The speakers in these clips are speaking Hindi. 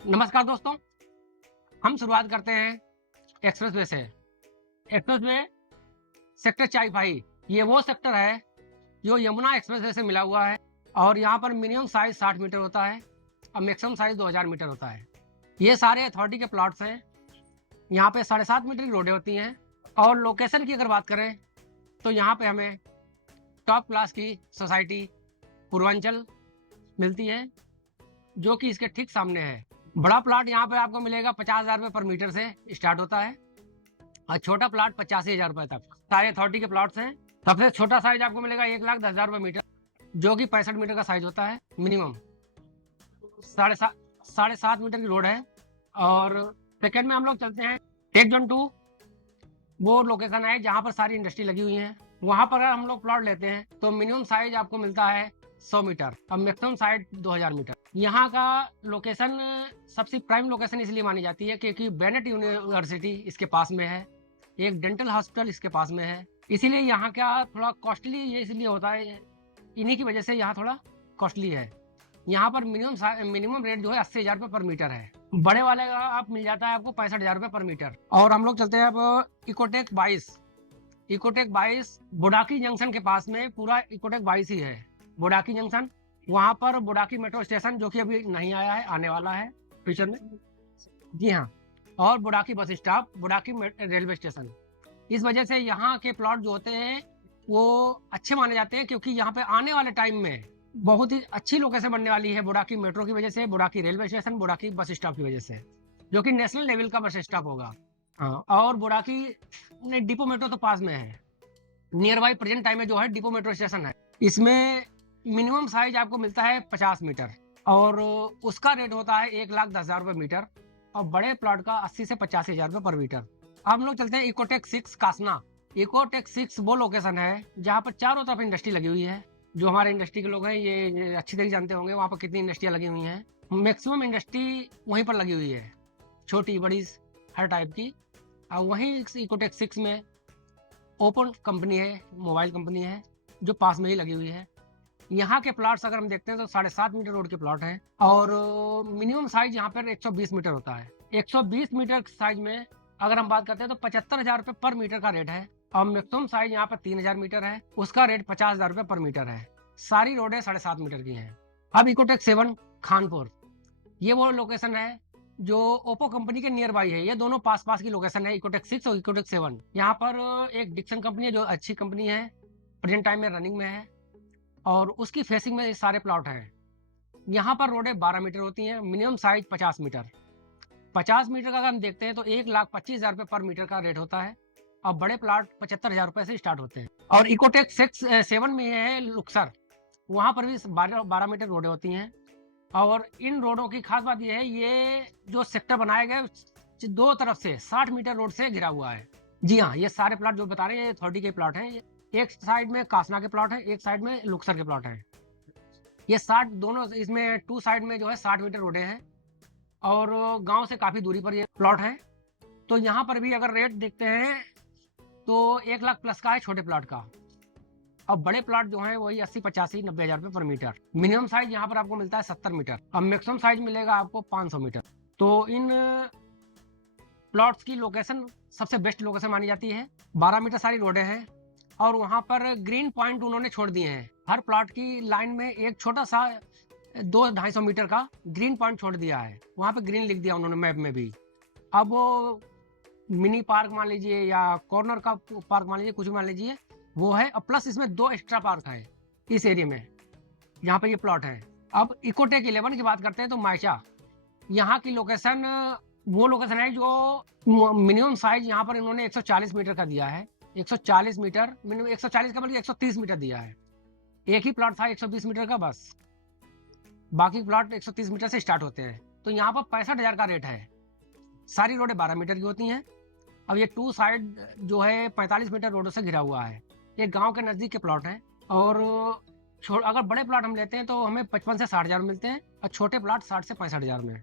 नमस्कार दोस्तों, हम शुरुआत करते हैं एक्सप्रेसवे से। एक्सप्रेसवे सेक्टर 45 ये वो सेक्टर है जो यमुना एक्सप्रेसवे से मिला हुआ है और यहाँ पर मिनिमम साइज 60 मीटर होता है और मैक्सिमम साइज 2000 मीटर होता है। ये सारे अथॉरिटी के प्लॉट्स हैं। यहाँ पे 7.5 मीटर की रोडें होती हैं और लोकेशन की अगर बात करें तो यहाँ पे हमें टॉप क्लास की सोसाइटी पूर्वांचल मिलती है जो कि इसके ठीक सामने है। बड़ा प्लाट यहाँ पे आपको मिलेगा 50,000 रुपये पर मीटर से स्टार्ट होता है और छोटा प्लाट 85,000 रुपये तक। सारे अथॉरिटी के प्लॉट्स हैं। सबसे छोटा साइज आपको मिलेगा 1,10,000 रुपये मीटर, जो कि 65 मीटर का साइज होता है मिनिमम। 7.5 मीटर की रोड है। और सेकेंड में हम लोग चलते हैं टेक जोन 2। वो लोकेशन है जहाँ पर सारी इंडस्ट्री लगी हुई है। वहाँ पर अगर हम लोग प्लॉट लेते हैं तो मिनिमम साइज आपको मिलता है 100 मीटर और मैक्सिमम साइज 2000 मीटर। यहाँ का लोकेशन सबसे प्राइम लोकेशन इसलिए मानी जाती है क्योंकि बेनेट यूनिवर्सिटी इसके पास में है, एक डेंटल हॉस्पिटल इसके पास में है। इसीलिए यहाँ का थोड़ा कॉस्टली ये इसलिए होता है, इन्हीं की वजह से यहाँ थोड़ा कॉस्टली है। यहाँ पर मिनिमम रेट जो है 80,000 रुपये पर मीटर है। बड़े वाले का आप मिल जाता है आपको 65,000 रुपये पर मीटर। और हम लोग चलते हैं अब इकोटेक 22 बुडाकी जंक्शन के पास में। पूरा इकोटेक 22 ही है बुडाकी जंक्शन। वहाँ पर बुडाकी मेट्रो स्टेशन जो कि अभी नहीं आया है, आने वाला है फ्यूचर में। जी हाँ, और बुडाकी बस स्टॉप, बुडाकी रेलवे स्टेशन। इस वजह से यहाँ के प्लॉट जो होते हैं वो अच्छे माने जाते हैं क्योंकि यहाँ पे आने वाले टाइम में बहुत ही अच्छी लोकेशन बनने वाली है बुडाकी मेट्रो की वजह से, बुडाकी रेलवे स्टेशन, बुडाकी बस स्टॉप की वजह से, जो कि नेशनल लेवल का बस स्टॉप होगा। हाँ, और बुडाकी डिपो मेट्रो तो पास में है। नियर बाई प्रेजेंट टाइम में जो है डिपो मेट्रो स्टेशन है। इसमें मिनिमम साइज आपको मिलता है 50 मीटर और उसका रेट होता है 1,10,000 रुपये मीटर और बड़े प्लॉट का 80 से 85,000 रुपये पर मीटर। अब हम लोग चलते हैं इकोटेक 6 कासना। इकोटेक 6 वो लोकेशन है जहाँ पर चारों तरफ इंडस्ट्री लगी हुई है। जो हमारे इंडस्ट्री के लोग हैं ये अच्छी तरीके जानते होंगे वहाँ पर कितनी इंडस्ट्रियाँ लगी हुई हैं। मैक्सिमम इंडस्ट्री वहीं पर लगी हुई है, छोटी बड़ी हर टाइप की। और वहीं इकोटेक 6 में ओपन कंपनी है, मोबाइल कंपनी है जो पास में ही लगी हुई है। यहाँ के प्लॉट्स अगर हम देखते हैं तो 7.5 मीटर रोड के प्लॉट हैं और मिनिमम साइज यहाँ पर 120 मीटर होता है। 120 मीटर साइज में अगर हम बात करते हैं तो 75,000 रुपये पर मीटर का रेट है और मैक्सिमम साइज यहाँ पर 3,000 मीटर है, उसका रेट 50,000 रुपये पर मीटर है। सारी रोडें 7.5 मीटर की हैं। अब इकोटेक 7 खानपुर, ये वो लोकेशन है जो ओप्पो कंपनी के नियर बाई है। ये दोनों पास पास की लोकेशन है, इकोटेक 6 और इकोटेक 7। यहाँ पर एक डिक्सन कंपनी है जो अच्छी कंपनी है, प्रेजेंट टाइम में रनिंग में है और उसकी फेसिंग में सारे प्लॉट हैं। यहाँ पर रोडें 12 मीटर होती हैं, मिनिमम साइज 50 मीटर। 50 मीटर का अगर हम देखते हैं तो 1,25,000 रुपये पर मीटर का रेट होता है और बड़े प्लॉट 75,000 रुपये से स्टार्ट होते हैं। और इकोटेक 7 में है लुक्सर, वहाँ पर भी 12 मीटर रोडें होती हैं। और इन रोडों की खास बात यह है, ये जो सेक्टर बनाया गया है दो तरफ से 60 मीटर रोड से घिरा हुआ है। जी हाँ, ये सारे प्लॉट जो बता रहे हैं ये अथॉरिटी के प्लॉट हैं। एक साइड में कासना के प्लॉट है, एक साइड में लुक्सर के प्लॉट है। ये 60 दोनों, इसमें 2 साइड में जो है 60 मीटर रोडें हैं और गांव से काफ़ी दूरी पर ये प्लॉट है। तो यहाँ पर भी अगर रेट देखते हैं तो 1 लाख प्लस का है छोटे प्लॉट का और बड़े प्लॉट जो हैं वही 80, 85, 90,000 रुपये पर मीटर। मिनिमम साइज यहाँ पर आपको मिलता है 70 मीटर और मैक्सिमम साइज मिलेगा आपको 500 मीटर। तो इन प्लॉट्स की लोकेशन सबसे बेस्ट लोकेशन मानी जाती है। 12 मीटर सारी रोडें हैं और वहाँ पर ग्रीन पॉइंट उन्होंने छोड़ दिए हैं। हर प्लॉट की लाइन में एक छोटा सा 200-250 मीटर का ग्रीन पॉइंट छोड़ दिया है, वहाँ पे ग्रीन लिख दिया उन्होंने मैप में भी। अब वो मिनी पार्क मान लीजिए या कॉर्नर का पार्क मान लीजिए, कुछ भी मान लीजिए, वो है। और प्लस इसमें 2 एक्स्ट्रा पार्क है इस एरिया में, यहाँ पे ये प्लॉट है। अब इकोटेक 11 की बात करते हैं तो मायचा, यहाँ की लोकेशन वो लोकेशन है जो मिनिमम साइज यहाँ पर इन्होंने 140 मीटर का दिया है। 140 मीटर मिनिमम, 140 का बल्कि 130 मीटर दिया है। एक ही प्लॉट था 120 मीटर का बस, बाकी प्लॉट 130 मीटर से स्टार्ट होते हैं। तो यहाँ पर 65,000 का रेट है। सारी रोडें 12 मीटर की होती हैं। अब ये 2 साइड जो है 45 मीटर रोडों से घिरा हुआ है। ये गांव के नज़दीक के प्लॉट हैं और अगर बड़े प्लॉट हम लेते हैं तो हमें 55 से 60,000 मिलते हैं और छोटे प्लॉट 60 से 65,000 में।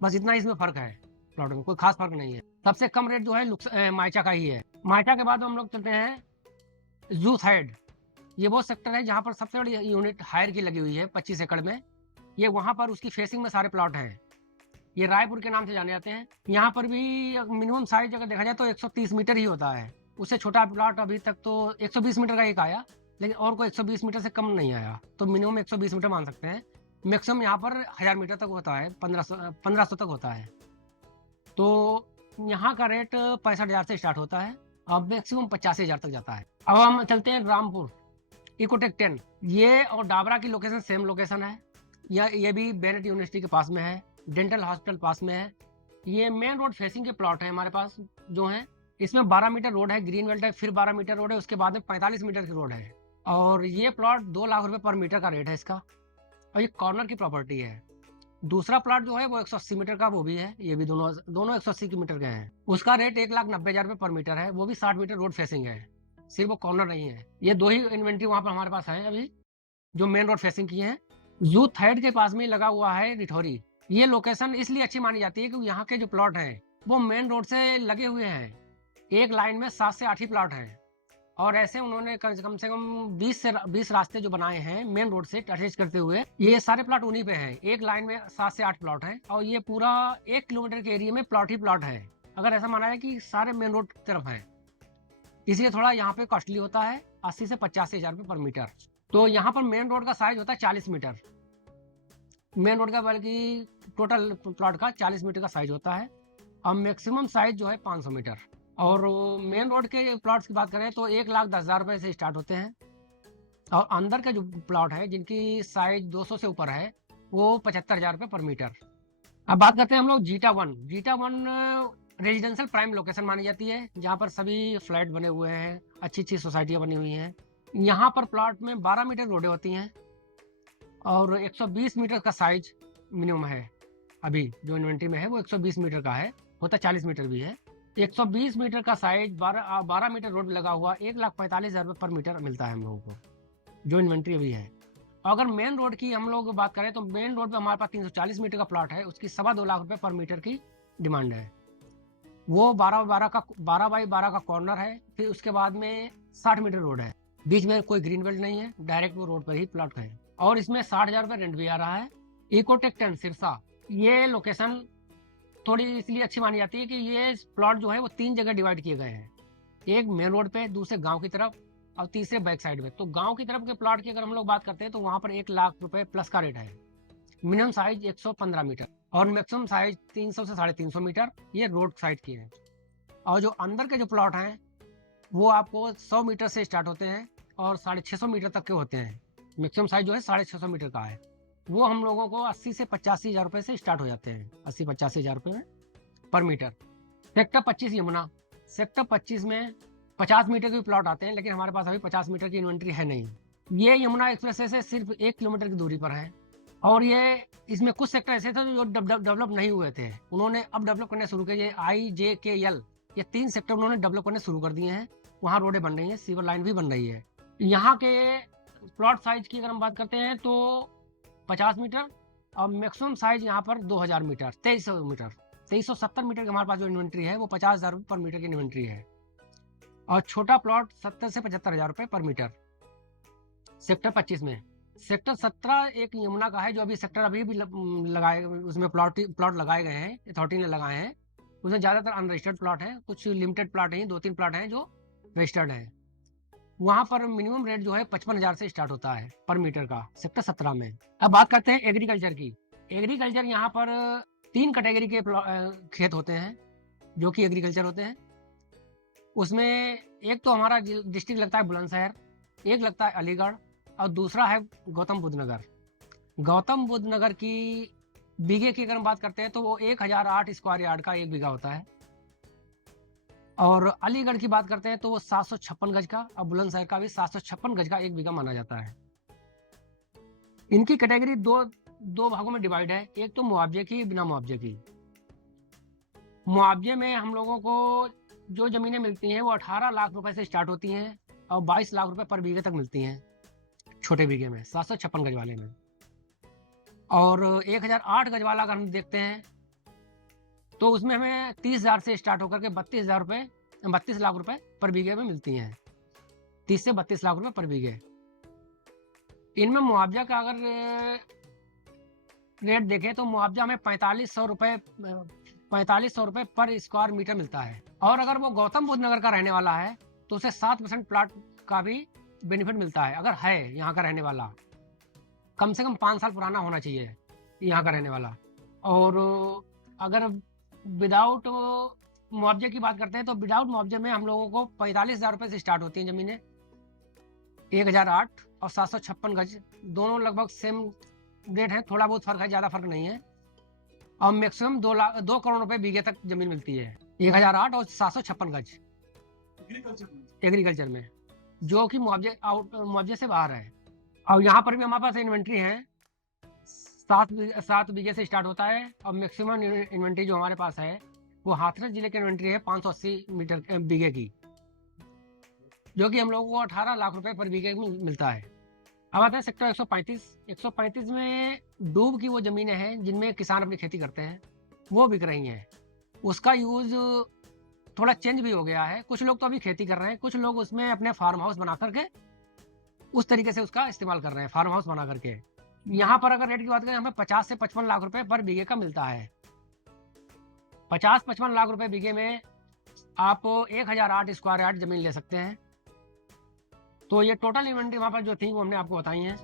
बस इतना इसमें फ़र्क है, प्लॉट में कोई खास फर्क नहीं है। सबसे कम रेट जो है मायचा का ही है। मायचा के बाद हम लोग चलते हैं जूथ हेड। ये वो सेक्टर है जहाँ पर सबसे बड़ी यूनिट हायर की लगी हुई है 25 एकड़ में। ये वहाँ पर उसकी फेसिंग में सारे प्लॉट हैं। ये रायपुर के नाम से जाने जाते हैं। यहाँ पर भी मिनिमम साइज अगर देखा जाए तो 130 मीटर ही होता है। उससे छोटा प्लॉट अभी तक तो 120 मीटर का एक आया, लेकिन और कोई 120 मीटर से कम नहीं आया, तो मिनिमम 120 मीटर मान सकते हैं। मैक्सिमम यहाँ पर 1000 मीटर तक होता है, 1500 तक होता है। तो यहाँ का रेट 65,000 से स्टार्ट होता है, अब मैक्सिमम 85,000 तक जाता है। अब हम चलते हैं रामपुर इकोटेक 10। ये और डाबरा की लोकेशन सेम लोकेशन है। ये भी बेनेट यूनिवर्सिटी के पास में है, डेंटल हॉस्पिटल पास में है। ये मेन रोड फेसिंग के प्लॉट है हमारे पास जो है। इसमें 12 मीटर रोड है, ग्रीन बेल्ट है, फिर 12 मीटर रोड है, उसके बाद में 45 मीटर की रोड है। और ये प्लॉट 2 लाख रुपए पर मीटर का रेट है इसका, और ये कॉर्नर की प्रॉपर्टी है। दूसरा प्लॉट जो है वो 180 मीटर का वो भी है, ये भी दोनों 180 मीटर के हैं। उसका रेट 1,90,000 रुपए पर मीटर है, वो भी 60 मीटर रोड फेसिंग है, सिर्फ वो कॉर्नर नहीं है। ये 2 ही इन्वेंट्री वहां पर हमारे पास है अभी जो मेन रोड फेसिंग की है। जू थर्ड के पास में लगा हुआ है रिठौरी। ये लोकेशन इसलिए अच्छी मानी जाती है क्योंकि यहाँ के जो प्लॉट हैं वो मेन रोड से लगे हुए हैं। एक लाइन में 7 से 8 ही प्लॉट हैं, और ऐसे उन्होंने कम से कम 20 रास्ते जो बनाए हैं मेन रोड से अटैच करते हुए, ये सारे प्लॉट उन्हीं पे हैं। एक लाइन में 7 से 8 प्लॉट हैं, और ये पूरा 1 किलोमीटर के एरिया में प्लॉट ही प्लॉट है। अगर ऐसा माना है कि सारे मेन रोड की तरफ है, इसलिए थोड़ा यहाँ पे कॉस्टली होता है, 80 से 85,000 रुपये पर मीटर। तो यहाँ पर मेन रोड का साइज होता है 40 मीटर, मेन रोड का बल्कि टोटल प्लॉट का 40 मीटर का साइज होता है, और मैक्सिमम साइज जो है 500 मीटर। और मेन रोड के प्लॉट्स की बात करें तो 1,10,000 रुपए से स्टार्ट होते हैं, और अंदर के जो प्लॉट है जिनकी साइज 200 से ऊपर है वो 75,000 रुपये पर मीटर। अब बात करते हैं हम लोग zeta one residential prime location मानी जाती है, जहाँ पर सभी फ्लैट बने हुए हैं, अच्छी अच्छी सोसाइटियाँ बनी हुई हैं। यहाँ पर प्लॉट में 12 मीटर रोडें होती हैं, और 120 मीटर का साइज मिनिमम है। अभी जो इन्वेंट्री में है वो 120 मीटर का है, होता 40 मीटर भी है। 120 मीटर का साइज 12 मीटर रोड लगा हुआ 1,45,000 रुपये पर मीटर मिलता है हम लोगों को, जो इन्वेंट्री अभी है। अगर मेन रोड की हम लोग बात करें तो मेन रोड पे हमारे पास 340 मीटर का प्लॉट है, उसकी 2.25 लाख रुपए पर मीटर की डिमांड है। वो 12 बाई 12 का कॉर्नर है, फिर उसके बाद में 60 मीटर रोड है, बीच में कोई ग्रीन बेल्ट नहीं है, डायरेक्ट वो रोड पर ही प्लॉट है, और इसमें 60,000 रुपये रेंट भी आ रहा है। इकोटेक 10 सिरसा, ये लोकेशन थोड़ी इसलिए अच्छी मानी जाती है कि ये प्लॉट जो है वो 3 जगह डिवाइड किए गए हैं, एक मेन रोड पे, दूसरे गांव की तरफ, और तीसरे बैक साइड में। तो गांव की तरफ के प्लॉट की अगर हम लोग बात करते हैं तो वहां पर 1 लाख रुपए प्लस का रेट है। मिनिमम साइज 115 मीटर और मैक्सिमम साइज 300 से 350 मीटर, ये रोड साइड की है। और जो अंदर के जो प्लॉट हैं वो आपको 100 मीटर से स्टार्ट होते हैं और 650 मीटर तक के होते हैं। मैक्सिमम साइज जो है 650 मीटर का है, वो हम लोगों को 80 से 85,000 रुपए से स्टार्ट हो जाते हैं, 80-85,000 रुपए में पर मीटर। सेक्टर 25 यमुना, सेक्टर 25 में 50 मीटर के प्लॉट आते हैं, लेकिन हमारे पास अभी 50 मीटर की इन्वेंट्री है नहीं। ये यमुना एक्सप्रेस से सिर्फ 1 किलोमीटर की दूरी पर है, और ये इसमें कुछ सेक्टर ऐसे थे जो डेवलप नहीं हुए थे, उन्होंने अब डेवलप करने शुरू किए। IJKL, ये 3 सेक्टर उन्होंने डेवलप करने शुरू कर दिए हैं, वहाँ रोडें बन रही हैं, सीवर लाइन भी बन रही है। यहाँ के प्लॉट साइज की अगर हम बात करते हैं तो 50 मीटर, और मैक्सिमम साइज यहाँ पर 2,000 मीटर, 2300 मीटर, 2370 मीटर की हमारे पास जो इन्वेंट्री है वो 50,000 रुपये पर मीटर की इन्वेंट्री है, और छोटा प्लॉट 70 से 75,000 रुपये पर मीटर सेक्टर 25 में। सेक्टर 17 एक यमुना का है, जो अभी सेक्टर अभी भी लगाए, उसमें प्लॉट लगाए गए हैं, अथॉरिटी ने लगाए हैं। उसमें ज़्यादातर अनरजिस्टर्ड प्लॉट है, कुछ लिमिटेड प्लॉट हैं, 2-3 प्लॉट हैं जो रजिस्टर्ड हैं। वहाँ पर मिनिमम रेट जो है 55,000 से स्टार्ट होता है पर मीटर का, सेक्टर 17 में। अब बात करते हैं एग्रीकल्चर की। एग्रीकल्चर यहाँ पर 3 कैटेगरी के खेत होते हैं जो कि एग्रीकल्चर होते हैं। उसमें एक तो हमारा डिस्ट्रिक्ट लगता है बुलंदशहर, एक लगता है अलीगढ़, और दूसरा है गौतम बुद्ध नगर। गौतम बुद्ध नगर की बीघे की अगर हम बात करते हैं तो वो 1008 स्क्वायर यार्ड का 1 बीघा होता है, और अलीगढ़ की बात करते हैं तो वो 756 गज का, और बुलंदशहर का भी 756 गज का 1 बीघा माना जाता है। इनकी कैटेगरी दो भागों में डिवाइड है, एक तो मुआवजे की, बिना मुआवजे की। मुआवजे में हम लोगों को जो जमीनें मिलती हैं वो 18 लाख रुपए से स्टार्ट होती हैं और 22 लाख रुपए पर बीघे तक मिलती हैं, छोटे बीघे में, 756 गज वाले में। और 1008 गज वाला अगर हम देखते हैं तो उसमें हमें 30,000 से स्टार्ट होकर के 32 लाख रुपए पर बीघे में मिलती हैं, 30 से 32 लाख रुपए पर बीघे। इनमें मुआवजा का अगर रेट देखें तो मुआवजा हमें 4500 रुपये पर स्क्वायर मीटर मिलता है। और अगर वो गौतम बुद्ध नगर का रहने वाला है तो उसे 7% प्लाट का भी बेनिफिट मिलता है, अगर है यहाँ का रहने वाला, कम से कम 5 साल पुराना होना चाहिए यहाँ का रहने वाला। और अगर विदाउट मुआवजे की बात करते हैं तो विदाउट मुआवजे में हम लोगों को 45,000 रुपये से स्टार्ट होती हैं ज़मीनें, 1008 और 756 गज, दोनों लगभग सेम रेट है, थोड़ा बहुत फर्क है, ज़्यादा फर्क नहीं है। और मैक्सिमम 2 करोड़ रुपए बीघे तक जमीन मिलती है, 1008 और 756 गज एग्रीकल्चर में, जो कि मुआवजे से बाहर है। और यहाँ पर भी हमारे पास इन्वेंट्री है, 7 बीघे से स्टार्ट होता है और मैक्सिमम इन्वेंट्री जो हमारे पास है वो हाथरस जिले की इन्वेंट्री है 580 बीघे की, जो कि हम लोगों को 18 लाख रुपए पर बीघे में मिलता है। अब आता है सेक्टर 135 में डूब की वो ज़मीनें हैं जिनमें किसान अपनी खेती करते हैं, वो बिक रही हैं। उसका यूज़ थोड़ा चेंज भी हो गया है, कुछ लोग तो अभी खेती कर रहे हैं, कुछ लोग उसमें अपने फार्म हाउस बना करके उस तरीके से उसका इस्तेमाल कर रहे हैं, फार्म हाउस बना करके। यहाँ पर अगर रेट की बात करें हमें 50 से 55 लाख रुपए पर बीघे का मिलता है। 50-55 लाख रुपए बीघे में आप 1008 स्क्वायर यार्ड जमीन ले सकते हैं। तो ये टोटल इन्वेंट्री वहाँ पर जो थी वो हमने आपको बताई है।